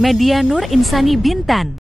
Media Nur Insani Bintan.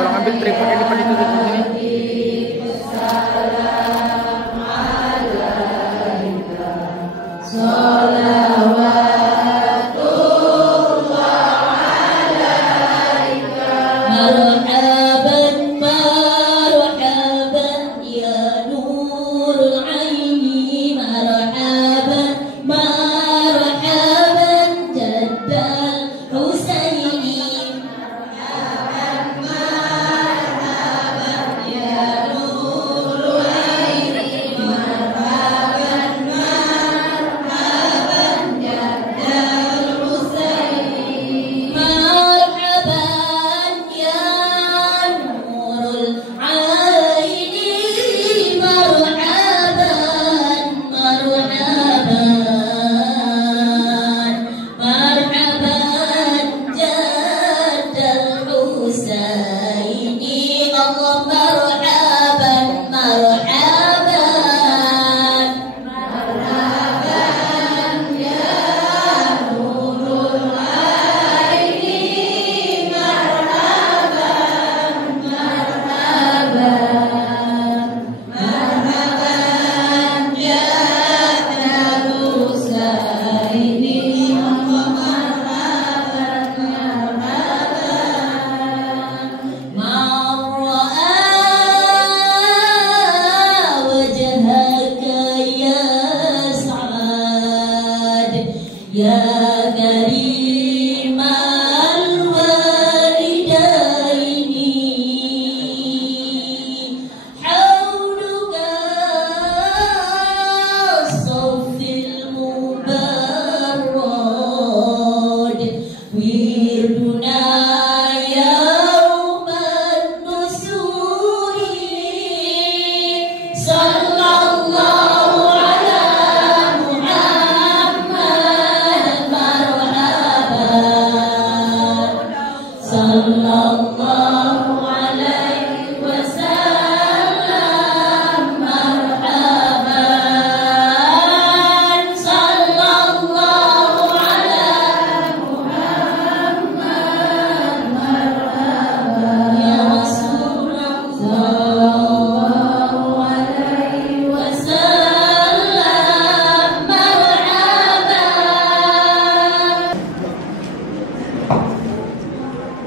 Tolong ambil tripod yang depan itu dari sini.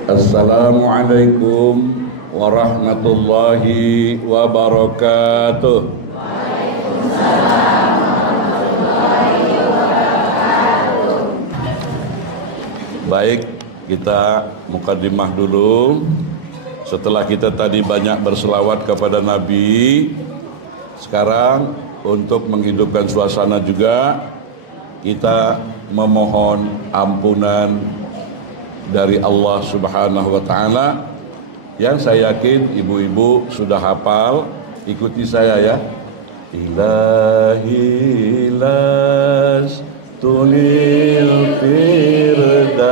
Assalamualaikum warahmatullahi wabarakatuh. Baik, kita mukadimah dulu. Setelah kita tadi banyak berselawat kepada Nabi, sekarang untuk menghidupkan suasana juga kita memohon ampunan dari Allah Subhanahu wa taala, yang saya yakin ibu-ibu sudah hafal. Ikuti saya ya. Ilahi las tulil firdausi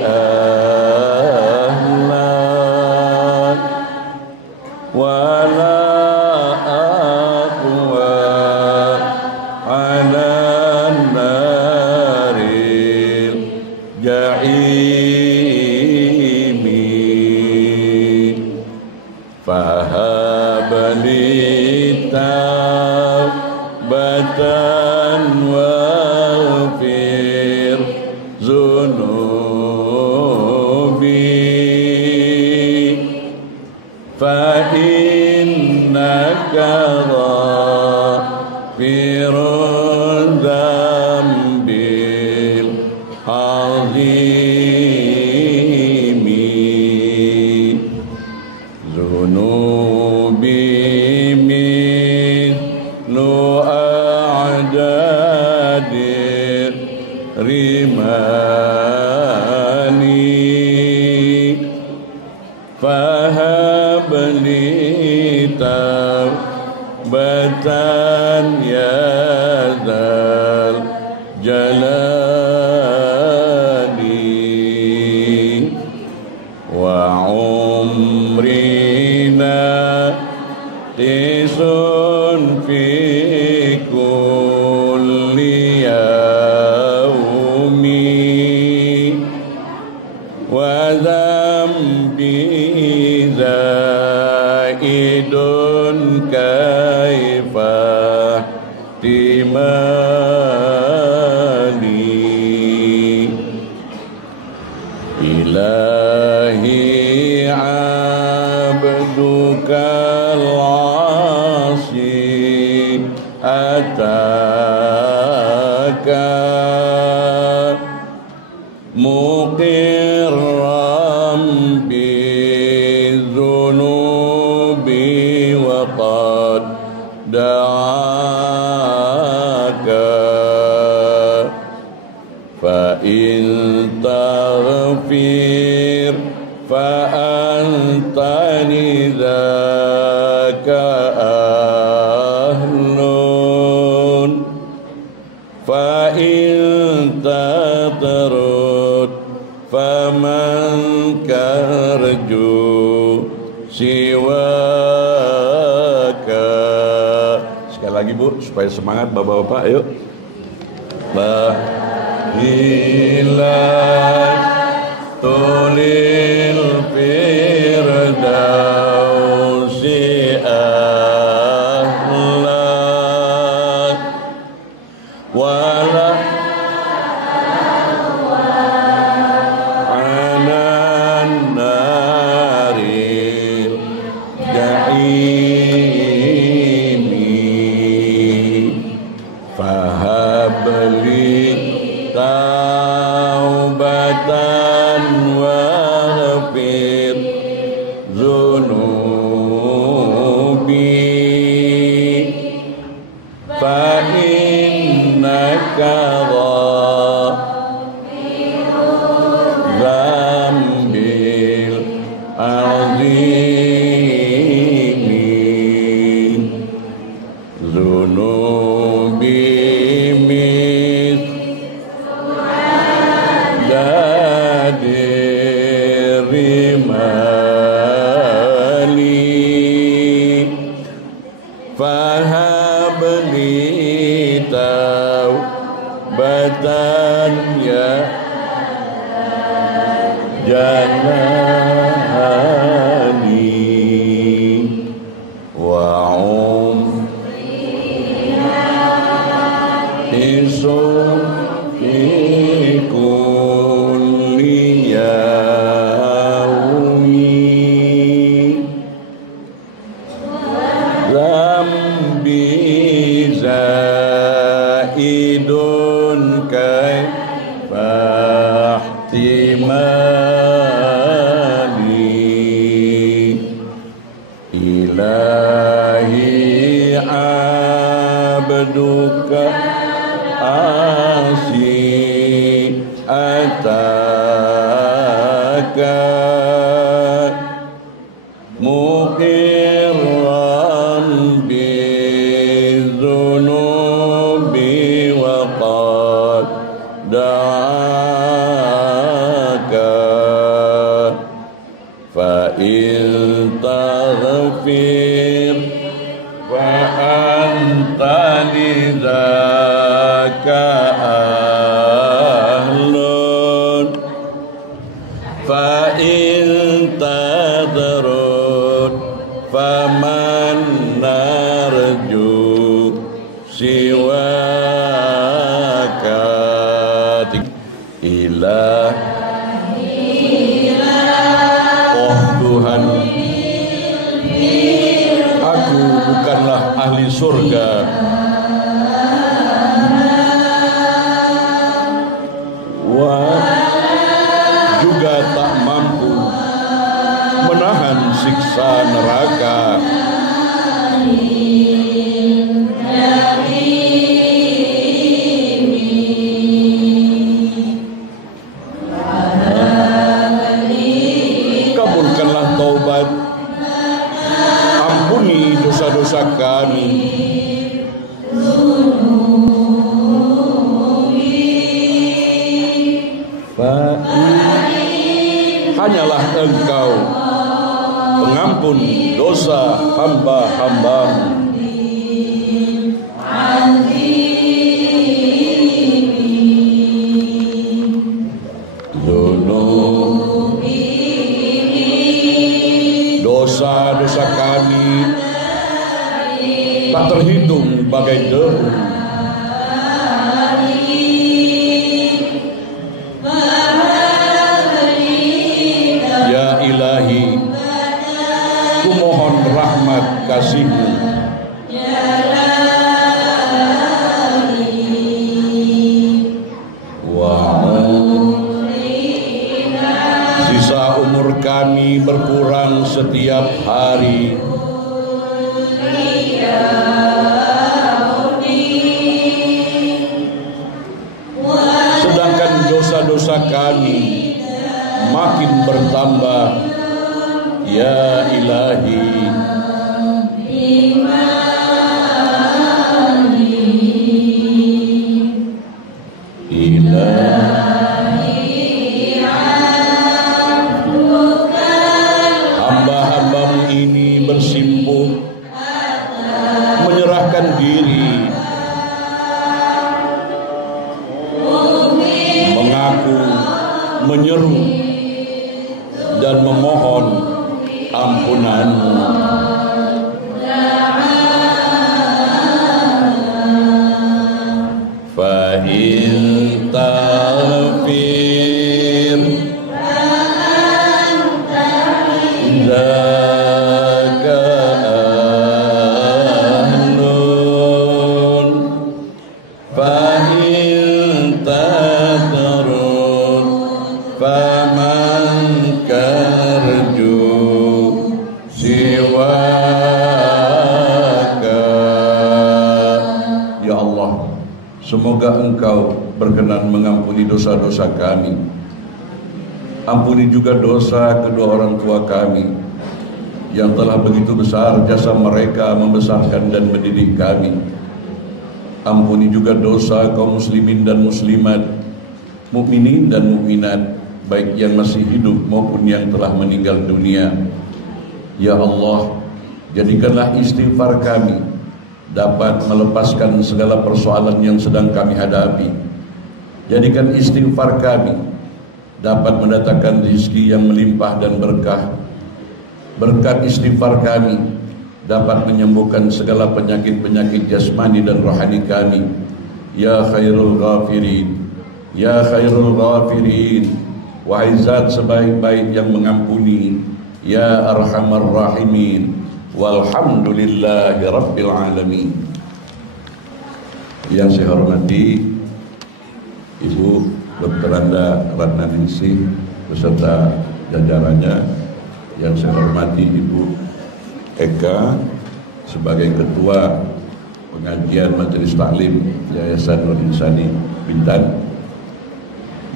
ahlan wala aqwa ala naril ja'imi fahabli taubatan waghfir zunubi fa innaka ghafirun dzambil azimi zunubi min lu a'dadir rimani fahabli taubatan ya dzal jalali wa umrina tisun fi kulli yaumi wa dhambi zaidun kaifa timali ilahi abduka al-asi ataka muqirram bizunubi wa qad da'aka fa in taghfir fa antani dzaka ahlun fa in tatrud faman karju siwaka. Sekali lagi Bu, supaya semangat bapak-bapak, ayo. Bahilas tulil firdausi ahlan wala anan naril ja'imi fahabli taubatan waghfir zunubi fa innaka dzambil azimi zunubi mit dadirrimali fahabli taubatan ya janani wa isun fi kulli ihtimali ilahi abduka asi ataka muqirran bizunubi wa qad da'aka fa in taghfir fa anta lidzaka ahlun fa in tadrud faman narju siwaka ilah oh Tuhan, aku bukanlah ahli surga, juga tak mampu menahan siksa neraka. Kabulkanlah taubat, ampuni dosa-dosa kami. Hanyalah Engkau pengampun dosa hamba-Hamba-Mu. Dosa-dosa kami tak terhitung bagai debu. Ya Ilahi, kumohon rahmat kasih-Mu. Sisa umur kami berkurang setiap hari. Sedangkan dosa-dosa kami makin bertambah. Ya Ilahi, hamba-Hamba-Mu ini bersimpuh menyerahkan diri, mengaku, menyeru dan memohon ampunan-Mu. Fa in taghfir dzaka ahlun fa in tadrun faman karju siwaka. Ya Allah, semoga Engkau berkenan mengampuni dosa-dosa kami. Ampuni juga dosa kedua orang tua kami yang telah begitu besar jasa mereka membesarkan dan mendidik kami. Ampuni juga dosa kaum muslimin dan muslimat, mukminin dan mukminat, baik yang masih hidup maupun yang telah meninggal dunia. Ya Allah, jadikanlah istighfar kami dapat melepaskan segala persoalan yang sedang kami hadapi. Jadikan istighfar kami dapat mendatangkan rezeki yang melimpah dan berkah. Berkat istighfar kami dapat menyembuhkan segala penyakit-penyakit jasmani dan rohani kami. Ya khairul ghafirin, ya khairul ghafirin, wahai zat sebaik-baik yang mengampuni, ya arhamar rahimin, walhamdulillahi rabbil alamin. Yang saya hormati Ibu Dr. Anda Ratnaningsih beserta jajarannya, yang saya hormati Ibu Eka sebagai Ketua Pengajian Majelis Taklim Yayasan Nur Insani Bintan,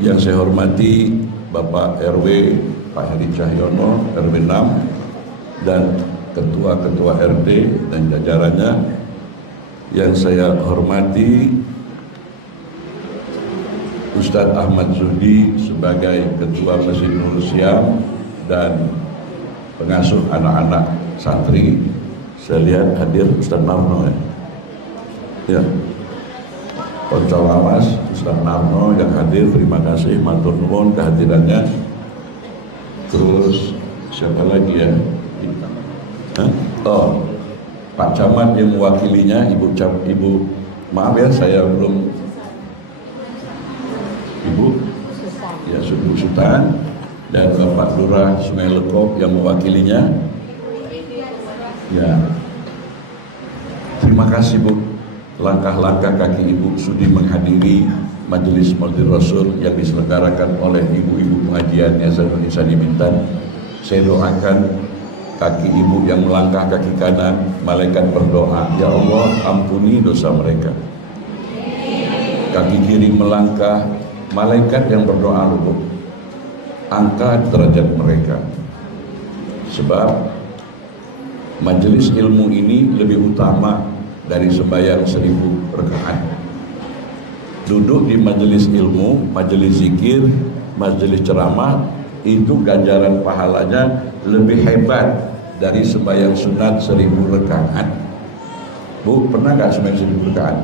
yang saya hormati Bapak RW Pak Heri Cahyono RW 6 dan Ketua-Ketua RT dan jajarannya, yang saya hormati Ustadz Ahmad Zuhdi sebagai Ketua Masjid Nurul Siam dan pengasuh anak-anak santri. Saya lihat hadir Ustadz Narno ya. Konco Lawas Ustadz Narno yang hadir, terima kasih, matur nuwun kehadirannya. Terus siapa lagi ya? Oh, Pak Camat yang mewakilinya, Ibu maaf ya saya belum. Ibu ya Ibu Sultan dan Bapak Lurah Sungai Lekop yang mewakilinya. Ya, terima kasih Bu. Langkah-langkah kaki Ibu sudi menghadiri Majelis Maulid Rasul yang diselenggarakan oleh ibu-ibu pengajian Yayasan Nur Insani Bintan. Saya doakan kaki Ibu yang melangkah kaki kanan, malaikat berdoa, ya Allah ampuni dosa mereka. Kaki kiri melangkah, malaikat yang berdoa, luput, angkat derajat mereka. Sebab majelis ilmu ini lebih utama dari sembahyang 1000 rakaat. Duduk di majelis ilmu, majelis zikir, majelis ceramah, itu ganjaran pahalanya lebih hebat dari sembahyang sunat 1000 rakaat. Bu, pernah gak sembahyang 1000 rakaat?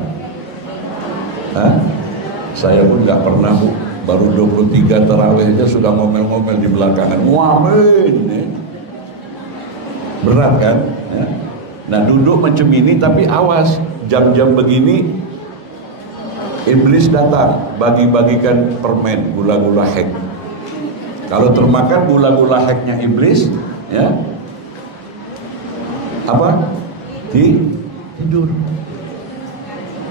Hah? Saya pun nggak pernah Bu, baru 23 tarawih aja sudah ngomel-ngomel di belakangan. Amin ya. Berat kan ya? Nah duduk macam ini, tapi awas, jam-jam begini iblis datang bagi-bagikan permen gula-gula hek. Kalau termakan gula-gula heknya iblis ya, apa? Tidur.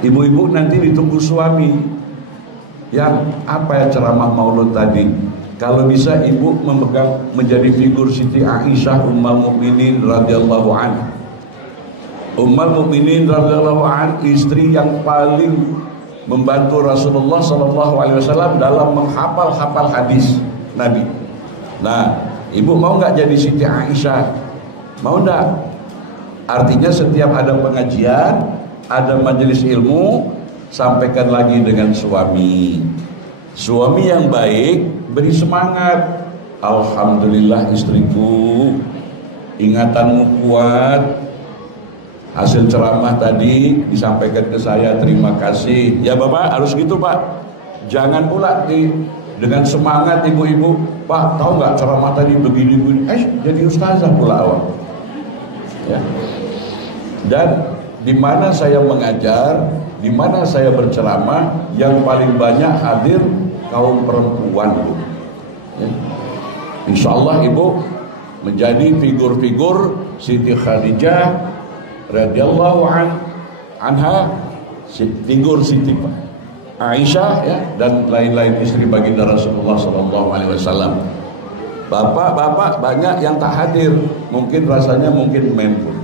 Ibu-ibu nanti ditunggu suami. Yang apa ya ceramah maulud tadi? Kalau bisa ibu memegang menjadi figur Siti Aisyah Ummul Mukminin radhiyallahu anha. Ummul Mukminin radhiyallahu anha, istri yang paling membantu Rasulullah sallallahu alaihi wasallam dalam menghafal hadis Nabi. Nah, ibu mau nggak jadi Siti Aisyah? Mau nggak? Artinya setiap ada pengajian, ada majelis ilmu, sampaikan lagi dengan suami. Suami yang baik beri semangat. Alhamdulillah istriku, ingatanmu kuat. Hasil ceramah tadi disampaikan ke saya, terima kasih. Ya Bapak harus gitu Pak. Jangan pula dengan semangat ibu-ibu, Pak tahu nggak ceramah tadi begini-begini, jadi ustazah pula awak. Ya. Dan di mana saya mengajar, di mana saya berceramah, yang paling banyak hadir kaum perempuan. Ya. Insya Allah ibu menjadi figur-figur Siti Khadijah radhiyallahu anha, figur Siti Aisyah ya, dan lain-lain istri baginda Rasulullah sallallahu alaihi wasallam. Bapak-bapak banyak yang tak hadir, mungkin rasanya mungkin main pun.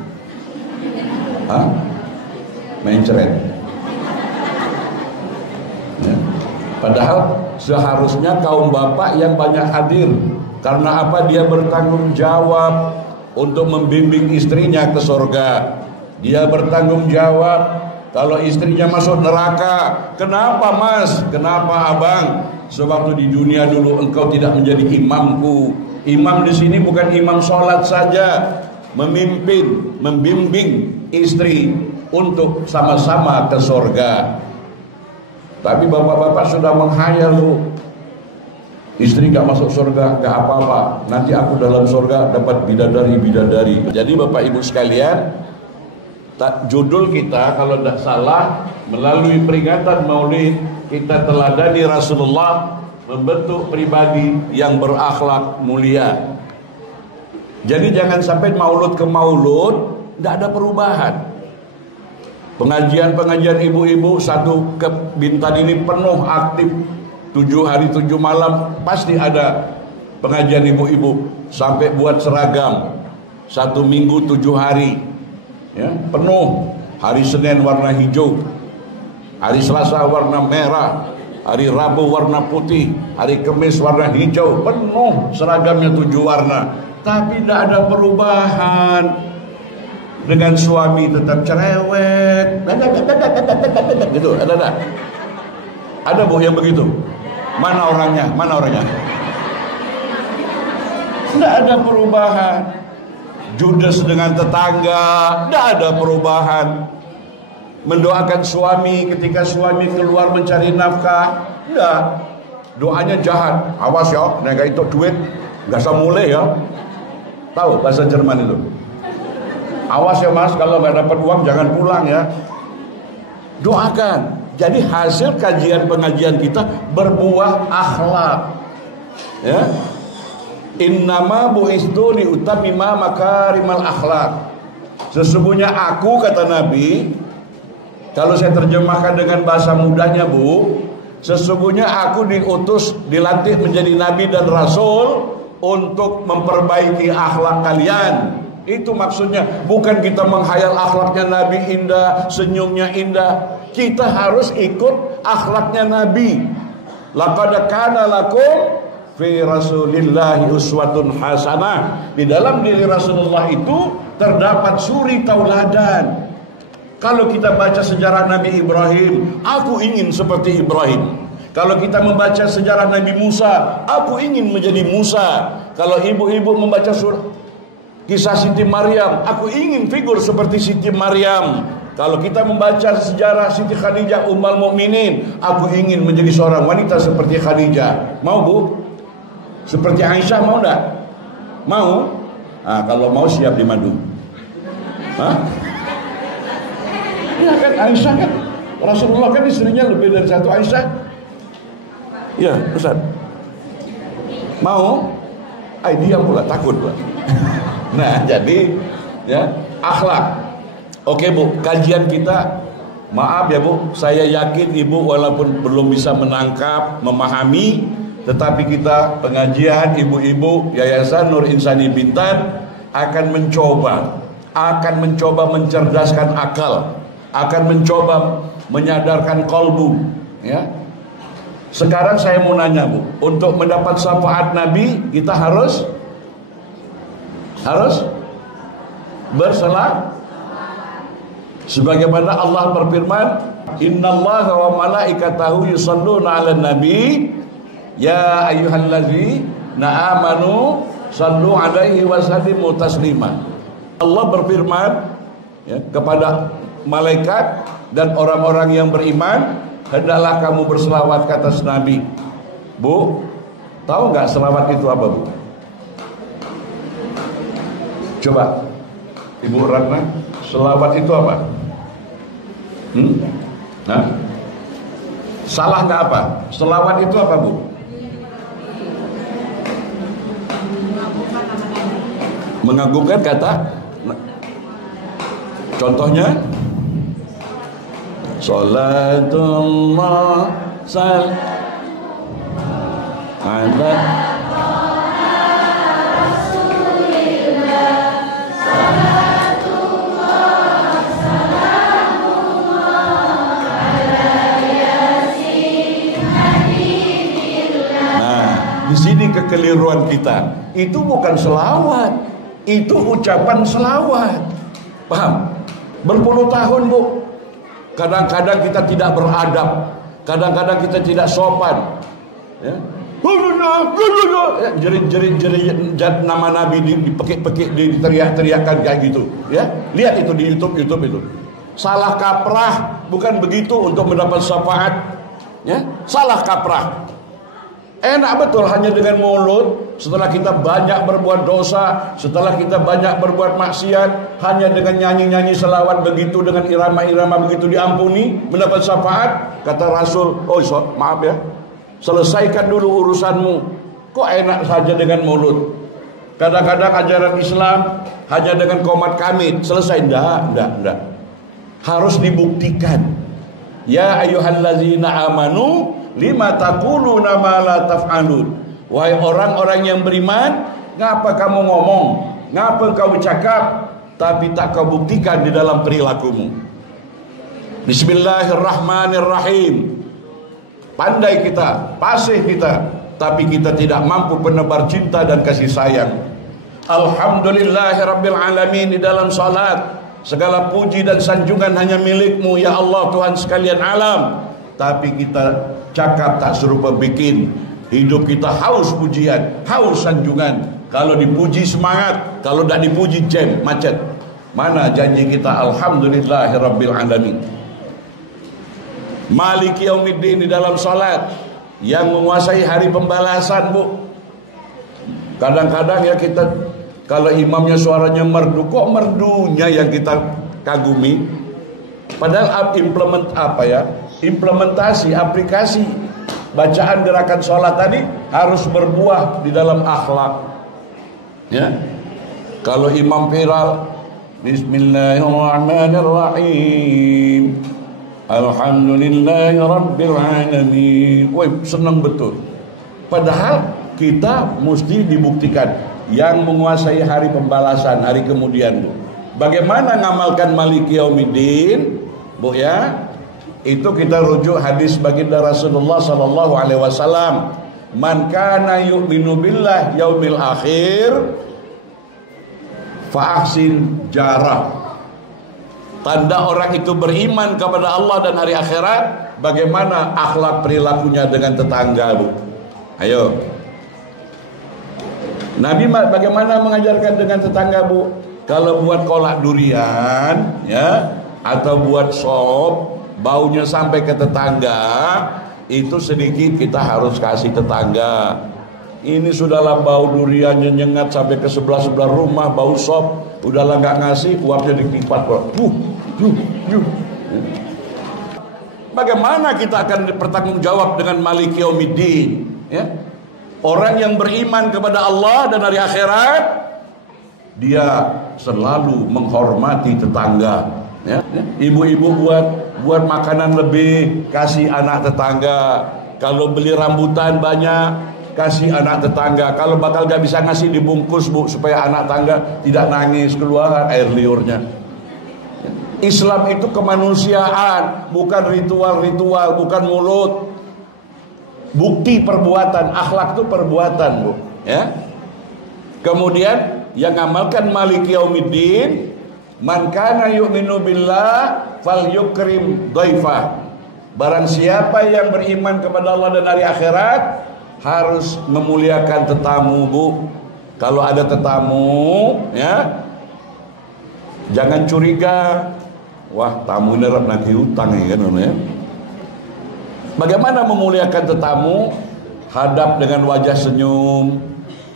Main ceret. Ya. Padahal seharusnya kaum bapak yang banyak hadir. Karena apa? Dia bertanggung jawab untuk membimbing istrinya ke surga. Dia bertanggung jawab kalau istrinya masuk neraka. Kenapa Mas? Kenapa Abang? Sewaktu di dunia dulu engkau tidak menjadi imamku. Imam di sini bukan imam sholat saja, memimpin, membimbing istri untuk sama-sama ke surga. Tapi bapak-bapak sudah menghayal, Bu. Istri gak masuk surga, gak apa-apa. Nanti aku dalam surga dapat bidadari-bidadari. Jadi Bapak Ibu sekalian, judul kita kalau tidak salah, melalui peringatan Maulid, kita teladani Rasulullah membentuk pribadi yang berakhlak mulia. Jadi jangan sampai maulud ke maulud tidak ada perubahan. Pengajian-pengajian ibu-ibu satu ke Bintan ini penuh aktif 7 hari 7 malam pasti ada pengajian ibu-ibu, sampai buat seragam 1 minggu 7 hari, ya, penuh. Hari Senin warna hijau, hari Selasa warna merah, hari Rabu warna putih, hari Kamis warna hijau, penuh seragamnya 7 warna. Tapi tidak ada perubahan. Dengan suami tetap cerewet, gitu. Ada bu yang begitu? Mana orangnya? Mana orangnya? Tidak ada perubahan. Judes dengan tetangga, tidak ada perubahan. Mendoakan suami ketika suami keluar mencari nafkah, tidak. Doanya jahat. Awas ya, nega itu duit gak usah mulai ya. Tahu bahasa Jerman itu? Awas ya mas, kalau gak dapat uang jangan pulang ya. Doakan. Jadi hasil kajian pengajian kita berbuah akhlak. Ya. Innama bu'istu liutamima makarimal akhlak. Sesungguhnya aku, kata Nabi, kalau saya terjemahkan dengan bahasa mudahnya bu, sesungguhnya aku diutus, dilantik menjadi Nabi dan Rasul untuk memperbaiki akhlak kalian. Itu maksudnya. Bukan kita menghayal akhlaknya Nabi indah, senyumnya indah. Kita harus ikut akhlaknya Nabi. Laqad kana lakum fi Rasulillahi uswatun hasanah. Di dalam diri Rasulullah itu terdapat suri tauladan. Kalau kita baca sejarah Nabi Ibrahim, aku ingin seperti Ibrahim. Kalau kita membaca sejarah Nabi Musa, aku ingin menjadi Musa. Kalau ibu-ibu membaca kisah Siti Maryam, aku ingin figur seperti Siti Maryam. Kalau kita membaca sejarah Siti Khadijah Ummul Mukminin, aku ingin menjadi seorang wanita seperti Khadijah. Mau bu? Seperti Aisyah mau enggak? Mau? Nah, kalau mau siap dimadu. Hah? Ya kan Aisyah kan, Rasulullah kan istrinya lebih dari satu Aisyah. Ya Ustaz. Mau? Diam pula, takut pula. Nah jadi ya akhlak. Oke bu, kajian kita, maaf ya bu, saya yakin ibu walaupun belum bisa menangkap, memahami, tetapi kita pengajian ibu-ibu Yayasan Nur Insani Bintan akan mencoba mencerdaskan akal, akan mencoba menyadarkan kolbu. Ya. Sekarang saya mau nanya bu, untuk mendapat syafaat Nabi kita harus bersalah. Sebagaimana Allah berfirman, innallaha wa malaikatahu yusholluna 'alan nabi ya ayyuhallazina amanu shallu 'alaihi wa sallimu taslima. Allah berfirman ya, kepada malaikat dan orang-orang yang beriman, hendaklah kamu berselawat ke atas Nabi. Bu, tahu nggak selawat itu apa bu? Coba Ibu Ratna, selawat itu apa? Nah, salah nggak apa? Selawat itu apa bu? Mengagungkan kata. Contohnya, Salatullah ala di sini kekeliruan kita. Itu bukan selawat, itu ucapan selawat. Paham? Berpuluh tahun bu, kadang-kadang kita tidak beradab, kadang-kadang kita tidak sopan. Ya. Jerit-jerit nama Nabi dipekik-pekik, diteriak-teriakkan kayak gitu. Ya, lihat itu di YouTube itu. Salah kaprah, bukan begitu untuk mendapat syafaat. Ya, salah kaprah. Enak betul hanya dengan mulut. Setelah kita banyak berbuat dosa, setelah kita banyak berbuat maksiat, hanya dengan nyanyi-nyanyi selawat begitu, dengan irama-irama begitu diampuni, mendapat syafaat. Kata Rasul, maaf ya, selesaikan dulu urusanmu. Kok enak saja dengan mulut? Kadang-kadang ajaran Islam hanya dengan qomat kamit selesai. Enggak. Harus dibuktikan. Ya ayyuhallazina amanu lima taquluna ma la taf'alun. Wahai orang-orang yang beriman, ngapa kamu ngomong, ngapa kau bercakap, tapi tak kau buktikan di dalam perilakumu. Bismillahirrahmanirrahim. Pandai kita, fasih kita, tapi kita tidak mampu penebar cinta dan kasih sayang. Alhamdulillahirabbil alamin. Di dalam salat, segala puji dan sanjungan hanya milik-Mu ya Allah, Tuhan sekalian alam. Tapi kita cakap tak serupa bikin. Hidup kita haus pujian, haus sanjungan. Kalau dipuji semangat, kalau tak dipuji jam, macet. Mana janji kita alhamdulillahirabbil alamin. Maliki yaumiddin di dalam salat, yang menguasai hari pembalasan, Bu. Kadang-kadang ya kita, kalau imamnya suaranya merdu, kok merdunya yang kita kagumi. Padahal implementasi, aplikasi bacaan gerakan sholat tadi harus berbuah di dalam akhlak. Ya, kalau imam viral, Bismillahirrahmanirrahim, Alhamdulillahirabbil alamin. Woi, senang betul. Padahal kita mesti dibuktikan yang menguasai hari pembalasan, hari kemudian, Bu. Bagaimana ngamalkan Maliki Yaumiddin, Bu ya? Itu kita rujuk hadis baginda Rasulullah sallallahu alaihi wasallam, "Man kana yu'minu billah yaumil akhir fa ahsin jarah." Tanda orang itu beriman kepada Allah dan hari akhirat, bagaimana akhlak perilakunya dengan tetangga, Bu. Ayo. Nabi bagaimana mengajarkan dengan tetangga, Bu? Kalau buat kolak durian, ya, atau buat sop, baunya sampai ke tetangga, itu sedikit kita harus kasih tetangga. Ini sudahlah bau duriannya nyengat sampai ke sebelah-sebelah rumah, bau sop, udahlah nggak ngasih, uapnya dikipat, Bagaimana kita akan bertanggung jawab dengan Maliki Yaumiddin? Ya? Orang yang beriman kepada Allah dan hari akhirat, dia selalu menghormati tetangga. Ya? Ibu-ibu buat makanan lebih, kasih anak tetangga. Kalau beli rambutan banyak, kasih anak tetangga. Kalau bakal gak bisa ngasih, dibungkus, Bu, supaya anak tangga tidak nangis keluar air liurnya. Islam itu kemanusiaan, bukan ritual-ritual, bukan mulut. Bukti perbuatan, akhlak itu perbuatan, Bu, ya. Kemudian yang ngamalkan Maliki Yaumiddin, man kana yu'minu billah falyukrim dhaifah. Barang siapa yang beriman kepada Allah dan hari akhirat, harus memuliakan tetamu, Bu. Kalau ada tetamu, ya, jangan curiga. Wah, tamu ini nagih hutang ya, kan, ya. Bagaimana memuliakan tetamu? Hadap dengan wajah senyum.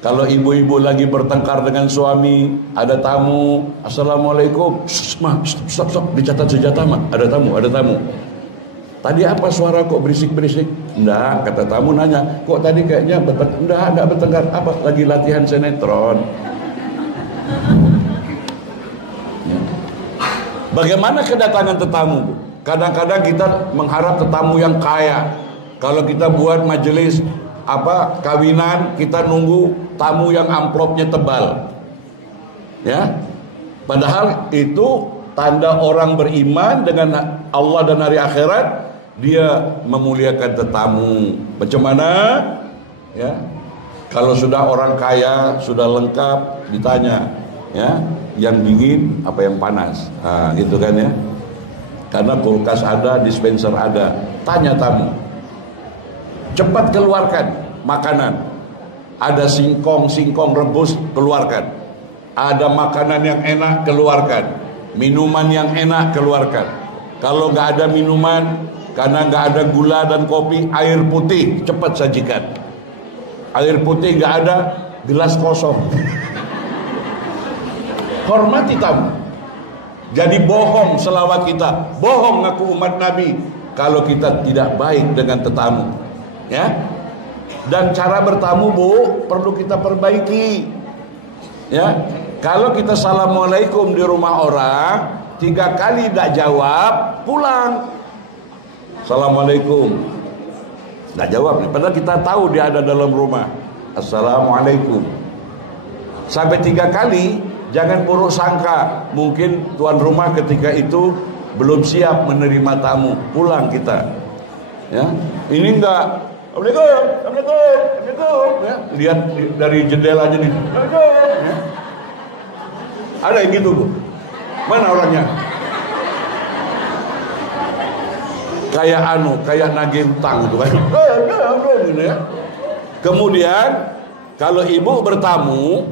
Kalau ibu-ibu lagi bertengkar dengan suami, ada tamu, assalamualaikum, stop, dicatat senjata, mah, ada tamu. Tadi apa suara kok berisik-berisik? Enggak, kata tamu nanya, kok tadi kayaknya enggak bertengkar, apa lagi latihan sinetron. Bagaimana kedatangan tetamu? Kadang-kadang kita mengharap tetamu yang kaya. Kalau kita buat majelis kawinan, kita nunggu tamu yang amplopnya tebal. Ya. Padahal itu tanda orang beriman dengan Allah dan hari akhirat, dia memuliakan tetamu. Bagaimana? Ya. Kalau sudah orang kaya, sudah lengkap, ditanya, ya, yang dingin apa yang panas? Nah, gitu kan ya. Karena kulkas ada, dispenser ada. Tanya tamu. Cepat keluarkan makanan. Ada singkong rebus, keluarkan. Ada makanan yang enak, keluarkan. Minuman yang enak, keluarkan. Kalau nggak ada minuman, karena nggak ada gula dan kopi, air putih cepat sajikan. Air putih nggak ada, gelas kosong. Hormati tamu. Jadi bohong selawat kita, bohong ngaku umat Nabi kalau kita tidak baik dengan tetamu, ya. Dan cara bertamu, Bu, perlu kita perbaiki, ya. Kalau kita assalamualaikum di rumah orang, 3 kali tidak jawab, pulang. Assalamualaikum. Nggak jawab nih, padahal kita tahu dia ada dalam rumah. Assalamualaikum. Sampai 3 kali, jangan buruk sangka. Mungkin tuan rumah ketika itu belum siap menerima tamu. Pulang kita. Ya, ini enggak. Assalamualaikum, Assalamualaikum, Assalamualaikum. Ya, lihat dari jendelanya nih. Assalamualaikum. Ya. Ada yang gitu, Bu. Mana orangnya? Kayak nagih utang gitu kan. Gitu ya. Kemudian kalau ibu bertamu,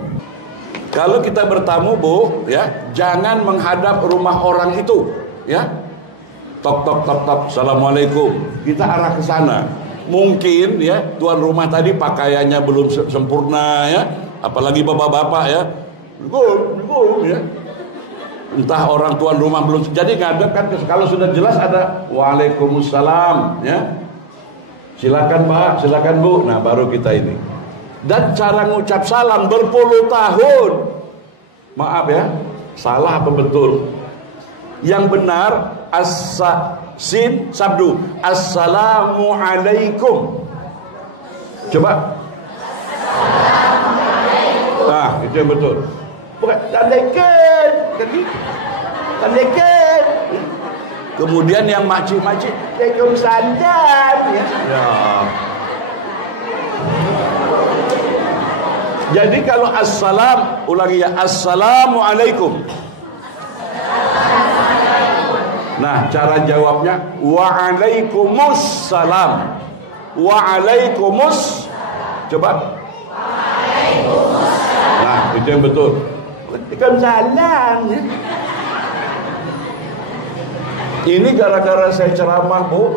kalau kita bertamu, Bu, ya, jangan menghadap rumah orang itu, ya. Tok tok tok tok, Assalamualaikum. Kita arah ke sana. Mungkin ya tuan rumah tadi pakaiannya belum sempurna ya, apalagi bapak-bapak ya. Ya. Entah orang tuan rumah belum, jadi ngadep kan, kalau sudah jelas ada Waalaikumsalam ya. Silakan Pak, silakan Bu. Nah, baru kita ini. Dan cara ngucap salam berpuluh tahun. Maaf ya, salah apa betul? Yang benar sin sabdu Assalamualaikum. Coba. Nah, itu yang betul. Bukan tandekan. Tandekan. Kemudian yang makcik-makcik Waalaikumsalam ya. Jadi kalau assalam, ulangi ya, Assalamualaikum. Nah, cara jawabnya Waalaikumsalam. Coba. Nah, itu yang betul. Waalaikumsalam ya. Ini gara-gara saya ceramah, Bu.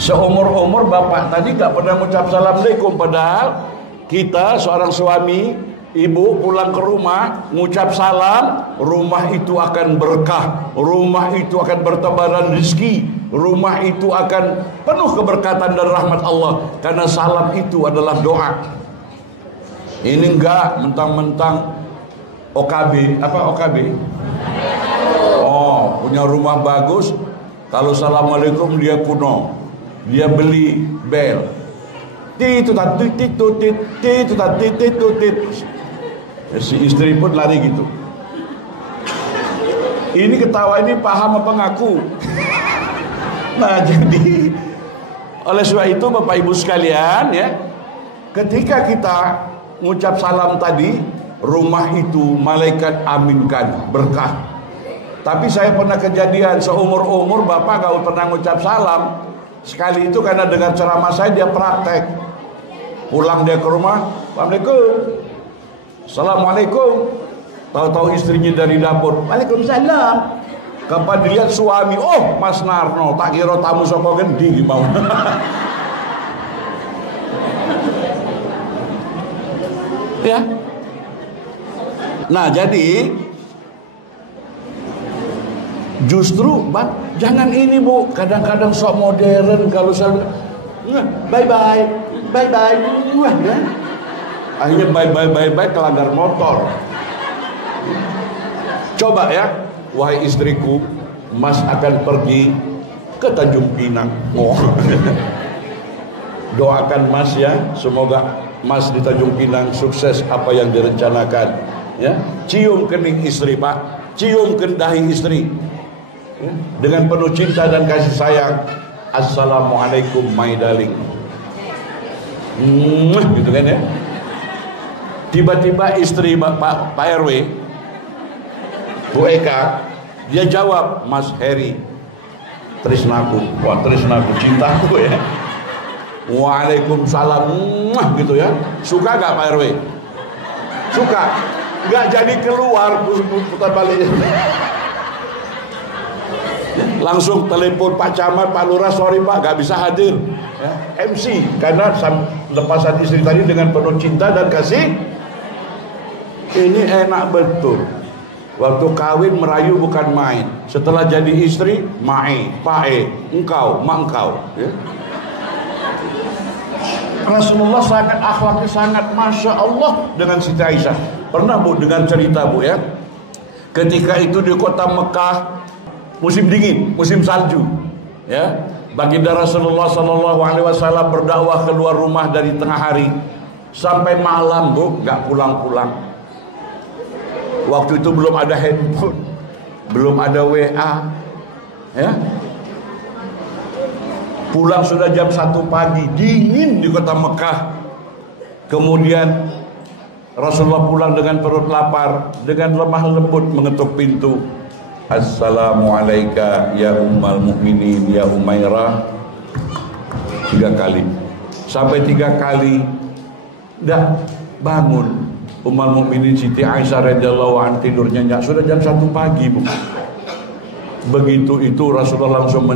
Seumur-umur bapak tadi gak pernah mengucap Assalamualaikum. Padahal kita seorang suami, ibu pulang ke rumah mengucap salam, rumah itu akan berkah, rumah itu akan bertebaran rezeki, rumah itu akan penuh keberkatan dan rahmat Allah. Karena salam itu adalah doa. Ini enggak mentang-mentang OKB. Apa OKB? Oh, punya rumah bagus. Kalau Assalamualaikum dia kuno. Dia beli bel. Si istri pun lari gitu. Ini ketawa ini paham apa ngaku? Nah, jadi oleh sebab itu Bapak Ibu sekalian ya, ketika kita mengucap salam tadi, rumah itu malaikat aminkan berkah. Tapi saya pernah kejadian seumur-umur bapak gak pernah mengucap salam. Sekali itu karena dengan ceramah saya dia praktek. Pulang dia ke rumah, Assalamualaikum, Assalamualaikum. Tahu-tahu istrinya dari dapur, Waalaikumsalam. Kapan dilihat suami, oh Mas Narno, tak kira tamu soko gendi mau. Ya. Nah, jadi justru jangan ini, Bu. Kadang-kadang sok modern kalau saya bye bye ya. Akhirnya bye kelanggar motor. Coba ya, wahai istriku, Mas akan pergi ke Tanjung Pinang. Oh. Doakan Mas ya, semoga Mas di Tanjung Pinang sukses apa yang direncanakan. Ya, cium kening istri, Pak. Cium dahi istri. Ya, dengan penuh cinta dan kasih sayang. Assalamualaikum my darling. Gitu kan ya. Tiba-tiba istri Pak RW, Bu Eka, dia jawab, Mas Heri, tresnaku. Wah, tresnaku, cintaku ya. Waalaikumsalam, gitu ya. Suka gak Pak RW? Suka. Gak jadi keluar, putar balik. Langsung telepon Pak Camat, Pak Lurah, sorry Pak, gak bisa hadir ya. MC, karena lepasan istri tadi dengan penuh cinta dan kasih. Ini enak betul. Waktu kawin merayu bukan main. Setelah jadi istri, mai, pae, engkau, mak engkau ya. Rasulullah sangat akhlaknya sangat Masya Allah dengan Siti Aisyah. Pernah Bu dengan cerita Bu ya, ketika itu di kota Mekah musim dingin, musim salju ya, Baginda Rasulullah Sallallahu Alaihi Wasallam berdakwah keluar rumah dari tengah hari sampai malam, Bu, nggak pulang-pulang. Waktu itu belum ada handphone, belum ada WA, ya. Pulang sudah jam 1 pagi, dingin di kota Mekah. Kemudian Rasulullah pulang dengan perut lapar, dengan lemah lembut mengetuk pintu. Assalamualaikum ya ummal mukminin ya Umairah. 3 kali. Sampai 3 kali dah bangun Ummul Mukminin Siti Aisyah radhiyallahu anha, tidurnya nyenyak. Sudah jam 1 pagi, Bu. Begitu itu Rasulullah langsung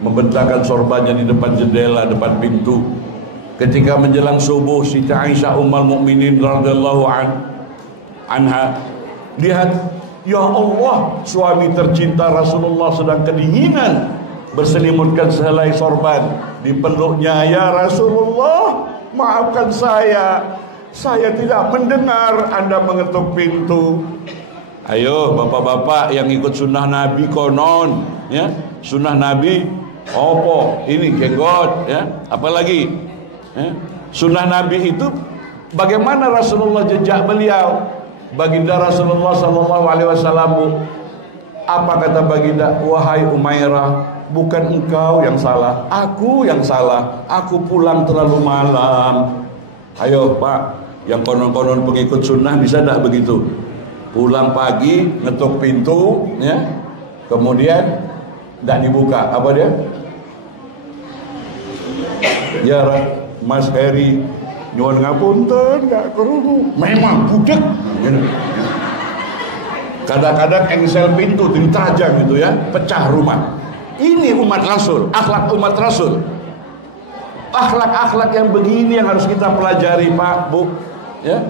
membentangkan sorbannya di depan jendela, depan pintu. Ketika menjelang subuh, Siti Aisyah Ummul Mukminin radhiyallahu anha lihat, ya Allah, suami tercinta Rasulullah sedang kedinginan, berselimutkan sehelai sorban. Dipeluknya, ya Rasulullah, maafkan saya tidak mendengar Anda mengetuk pintu. Ayo bapak-bapak yang ikut sunnah Nabi konon, ya, sunnah Nabi opo ini jenggot, ya, apalagi, ya. Sunnah Nabi itu bagaimana Rasulullah jejak beliau. Baginda Rasulullah Sallallahu Alaihi Wasallam, apa kata baginda? Wahai Umairah, bukan engkau yang salah, aku yang salah. Aku pulang terlalu malam. Ayo Pak, yang konon-konon pengikut sunnah bisa tak begitu? Pulang pagi, ngetuk pintu, ya, kemudian tidak dibuka. Apa dia? Ya Mas Heri, nyuwun ngapunten, gak kerungu. Memang budek. Kadang-kadang engsel pintu ditajam gitu, ya, pecah rumah. Ini umat Rasul, akhlak umat Rasul. Akhlak-akhlak yang begini yang harus kita pelajari, Pak, Bu, ya.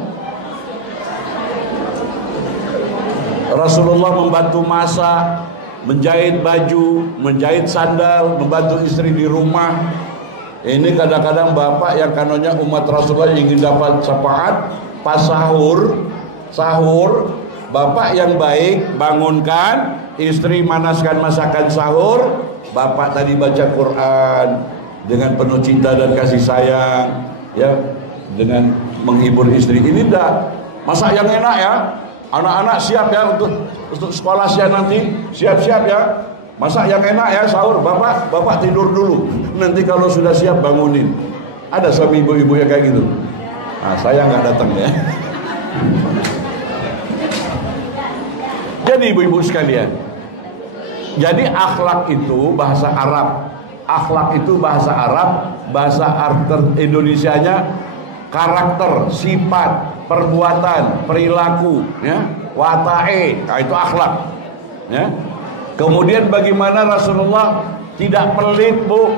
Rasulullah membantu masak, menjahit baju, menjahit sandal, membantu istri di rumah. Ini kadang-kadang bapak yang kanonnya umat Rasulullah ingin dapat syafaat pas sahur, bapak yang baik bangunkan istri, manaskan masakan sahur, bapak tadi baca Quran dengan penuh cinta dan kasih sayang, ya, dengan menghibur istri. Ini dah masak yang enak, ya. Anak-anak siap ya untuk sekolah siang nanti, siap-siap ya. Masak yang enak ya sahur. Bapak tidur dulu. Nanti kalau sudah siap bangunin. Ada suami ibu-ibu yang kayak gitu. Nah, saya nggak datang ya. Jadi ibu-ibu sekalian, jadi akhlak itu bahasa Arab. Akhlak itu bahasa Arab, bahasa Indonesianya karakter, sifat, perbuatan, perilaku, ya, watae. Nah, itu akhlak, ya. Kemudian bagaimana Rasulullah tidak pelit, Bu.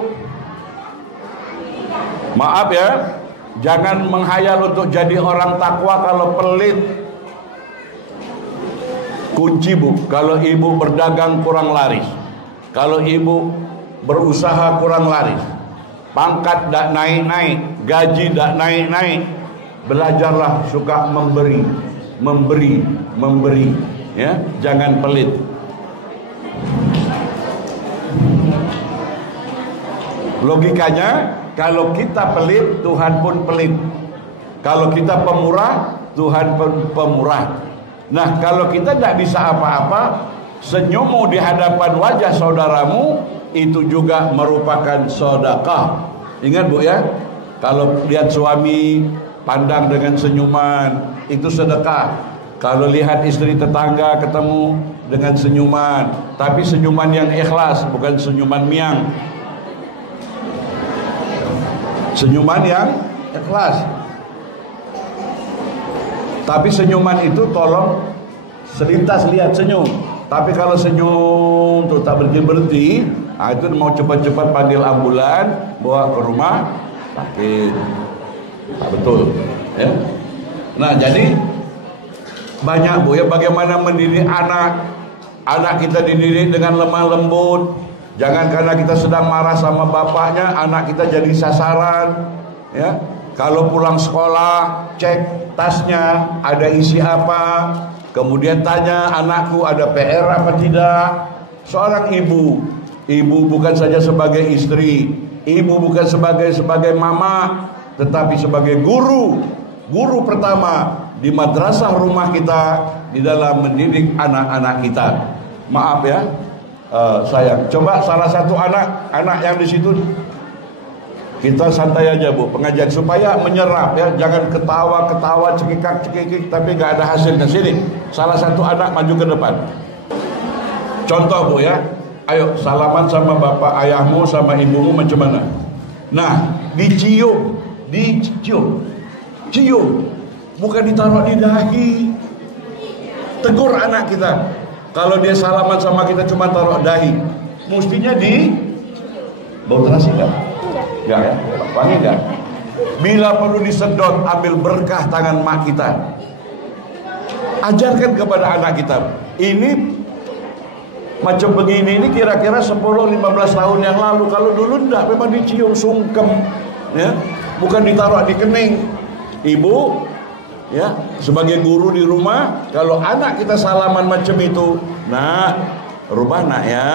Maaf ya, jangan menghayal untuk jadi orang takwa kalau pelit. Kunci, Bu, kalau ibu berdagang kurang laris, kalau ibu berusaha kurang laris, pangkat tidak naik-naik, gaji tidak naik-naik, belajarlah suka memberi, ya, jangan pelit. Logikanya, kalau kita pelit, Tuhan pun pelit. Kalau kita pemurah, Tuhan pun pemurah. Nah, kalau kita tidak bisa apa-apa, senyummu di hadapan wajah saudaramu itu juga merupakan sedekah. Ingat, Bu, ya, kalau lihat suami pandang dengan senyuman, itu sedekah. Kalau lihat istri tetangga ketemu dengan senyuman, tapi senyuman yang ikhlas, bukan senyuman miang. Senyuman yang ikhlas. Tapi senyuman itu tolong selintas lihat senyum. Tapi kalau senyum tuh tak berhenti, nah itu mau cepat-cepat panggil ambulan, bawa ke rumah sakit. Nah, betul, ya. Nah, jadi banyak, Bu, ya, bagaimana mendidik anak kita dididik dengan lemah lembut. Jangan karena kita sedang marah sama bapaknya, anak kita jadi sasaran, ya. Kalau pulang sekolah, cek tasnya ada isi apa, kemudian tanya anakku ada PR apa tidak. Seorang ibu Ibu bukan saja sebagai istri, ibu bukan sebagai mama, tetapi sebagai guru pertama di madrasah rumah kita, di dalam mendidik anak-anak kita. Maaf ya, sayang. Coba salah satu anak yang di situ, kita santai aja Bu, pengajian supaya menyerap ya, jangan ketawa cekikak tapi nggak ada hasilnya. Sini, salah satu anak maju ke depan. Contoh Bu ya, ayo salaman sama bapak ayahmu sama ibumu macam mana? Nah, dicium, bukan ditaruh di dahi. Tegur anak kita. Kalau dia salaman sama kita cuma taruh dahi, mestinya di bau terasi enggak? Enggak ya? Wangi enggak? Bila perlu disedot, ambil berkah tangan mak kita. Ajarkan kepada anak kita. Ini macam begini ini kira-kira 10-15 tahun yang lalu. Kalau dulu enggak, memang dicium sungkem ya, bukan ditaruh di kening. Ibu ya, sebagai guru di rumah, kalau anak kita salaman macam itu, nak, rubah nak ya,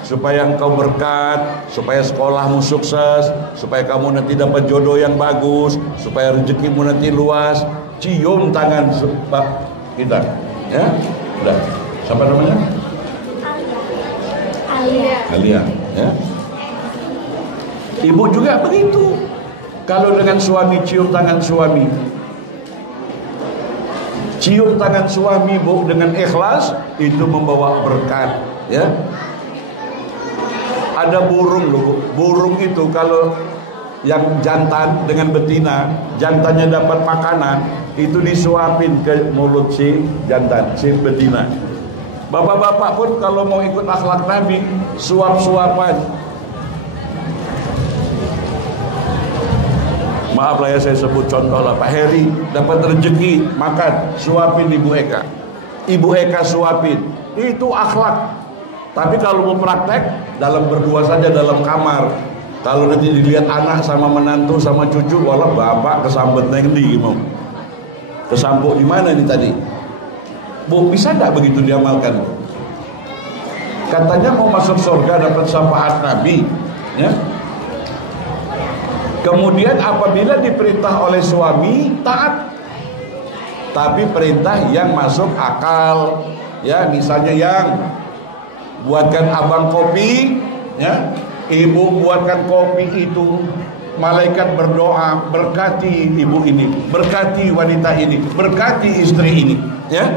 supaya engkau berkat, supaya sekolahmu sukses, supaya kamu nanti dapat jodoh yang bagus, supaya rezekimu nanti luas. Cium tangan kita ya. Udah, siapa namanya? Alia ya. Ibu juga begitu. Kalau dengan suami, cium tangan suami. Cium tangan suami Bu dengan ikhlas, itu membawa berkat ya. Ada burung loh, burung itu kalau yang jantan dengan betina, jantannya dapat makanan, itu disuapin ke mulut si jantan, si betina. Bapak-bapak pun kalau mau ikut akhlak Nabi, suap-suapan. Maaf lah ya saya sebut contoh lah, Pak Heri dapat rezeki makan, suapin Ibu Eka. Ibu Eka suapin. Itu akhlak. Tapi kalau mau praktek, dalam berdua saja dalam kamar. Kalau nanti dilihat anak sama menantu sama cucu, walah bapak kesambet neng di mau. Kesambuk di mana nih tadi? Bu, bisa enggak begitu diamalkan? Katanya mau masuk surga dapat syafaat Nabi, ya. Kemudian apabila diperintah oleh suami taat, tapi perintah yang masuk akal, ya, misalnya yang buatkan abang kopi, ya, ibu buatkan kopi itu, malaikat berdoa berkati ibu ini, berkati wanita ini, berkati istri ini, ya.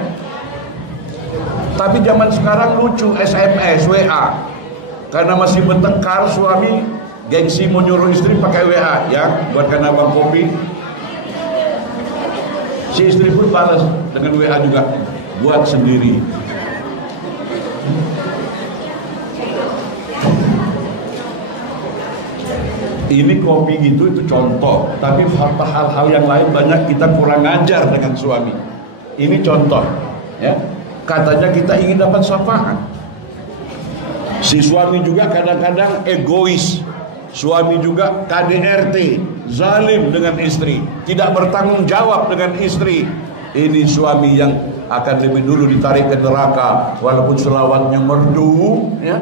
Tapi zaman sekarang lucu, SMS, WA. Karena masih bertengkar suami, gengsi mau nyuruh istri pakai WA, ya, buatkan abang kopi. Si istri pun balas dengan WA juga, buat sendiri. Ini kopi gitu itu contoh, tapi hal-hal yang lain banyak kita kurang ajar dengan suami. Ini contoh, ya. Katanya kita ingin dapat syafaat. Si suami juga kadang-kadang egois. Suami juga KDRT, zalim dengan istri, tidak bertanggung jawab dengan istri. Ini suami yang akan lebih dulu ditarik ke neraka, walaupun selawatnya merdu, ya,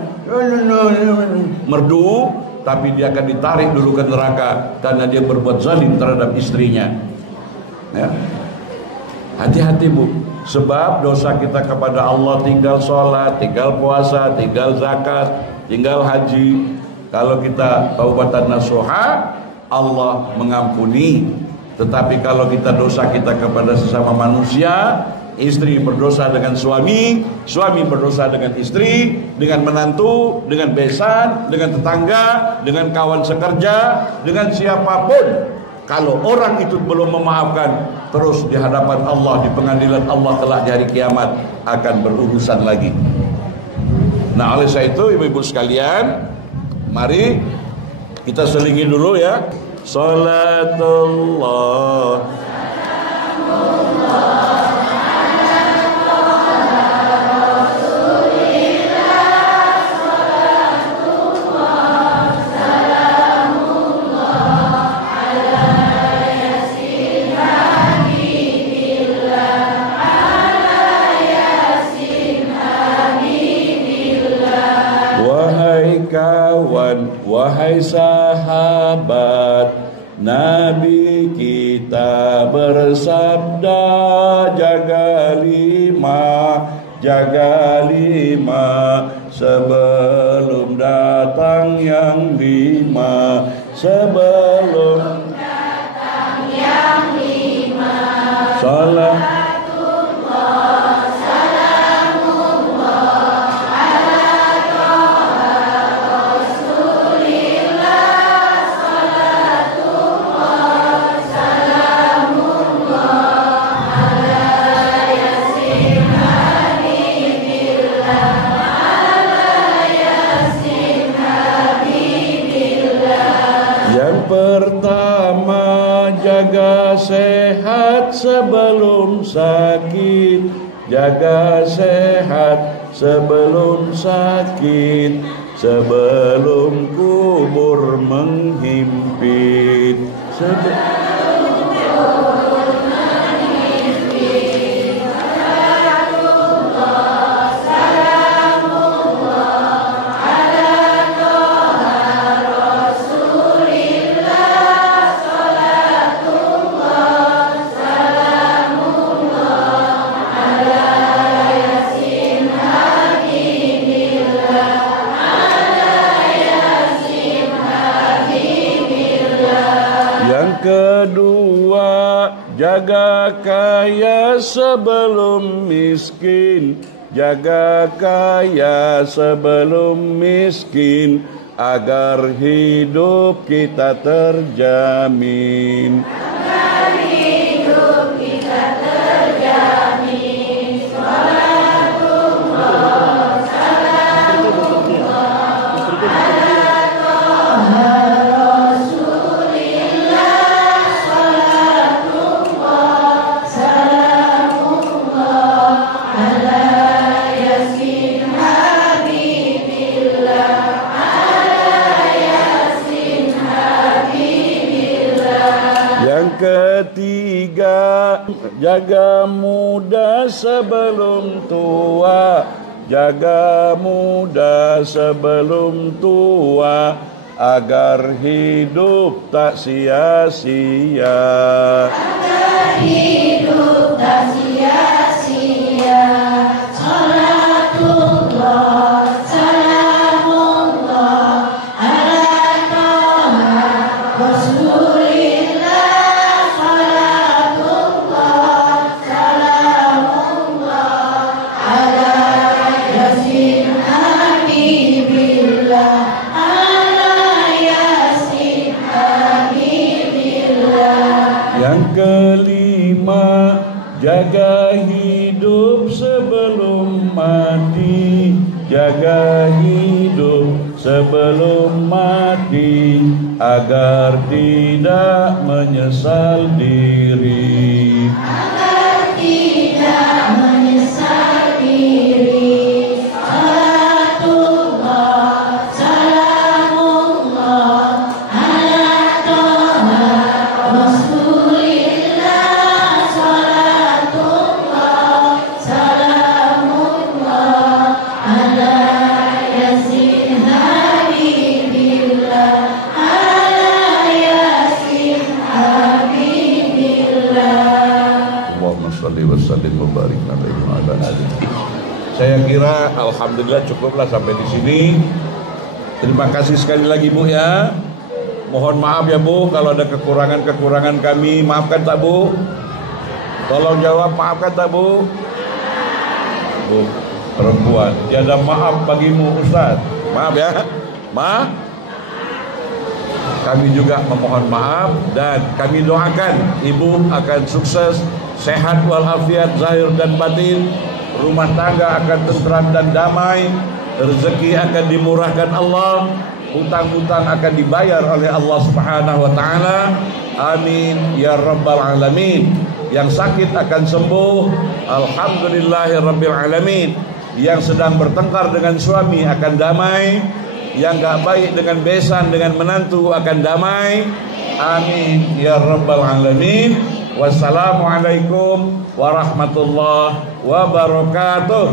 merdu, tapi dia akan ditarik dulu ke neraka karena dia berbuat zalim terhadap istrinya. Ya. Hati-hati Bu, sebab dosa kita kepada Allah tinggal sholat, tinggal puasa, tinggal zakat, tinggal haji. Kalau kita taubatan nasuha, Allah mengampuni. Tetapi kalau kita dosa kita kepada sesama manusia, istri berdosa dengan suami, suami berdosa dengan istri, dengan menantu, dengan besan, dengan tetangga, dengan kawan sekerja, dengan siapapun. Kalau orang itu belum memaafkan, terus di hadapan Allah, di pengadilan Allah kelak di hari kiamat akan berurusan lagi. Nah, oleh sebab itu ibu-ibu sekalian, mari kita selingi dulu ya. Salatullah Wahai sahabat Nabi kita bersabda, jaga lima sebelum datang yang lima, sebelum datang yang lima. Salam pertama, jaga sehat sebelum sakit. Jaga sehat sebelum sakit, sebelum kubur menghimpit. Kedua, jaga kaya sebelum miskin. Jaga kaya sebelum miskin, agar hidup kita terjamin. Agar hidup kita terjamin. Salatullah, salamullah, ala toha ketiga, jaga muda sebelum tua. Jaga muda sebelum tua, agar hidup tak sia-sia. Agar hidup tak sia-sia. Salatullah, salamullah, ala toha Rasulillah. Yang kelima, jaga hidup sebelum mati. Jaga hidup sebelum mati, agar tidak menyesal diri. Agar tidak menyesal diri. Salatullah, salamullah, ala toha Rasulillah. Salatullah, salamullah, ala yasin habibillah, ala yasin habibillah. Allahumma shalli wa sallim wa barik alaihi wa ala alihi. Saya kira alhamdulillah cukuplah sampai di sini. Terima kasih sekali lagi Bu ya. Mohon maaf ya Bu kalau ada kekurangan-kekurangan kami. Maafkan tak Bu? Tolong jawab, maafkan tak Bu? Bu, perempuan, tiada maaf bagimu Ustaz. Maaf ya. Maaf. Kami juga memohon maaf dan kami doakan Ibu akan sukses, sehat walafiat zahir dan batin. Rumah tangga akan tentram dan damai, rezeki akan dimurahkan Allah, hutang-hutang akan dibayar oleh Allah Subhanahu wa taala. Amin ya rabbal alamin. Yang sakit akan sembuh, alhamdulillahirabbil alamin. Yang sedang bertengkar dengan suami akan damai, yang gak baik dengan besan dengan menantu akan damai. Amin ya rabbal alamin. Wassalamualaikum warahmatullahi wabarakatuh.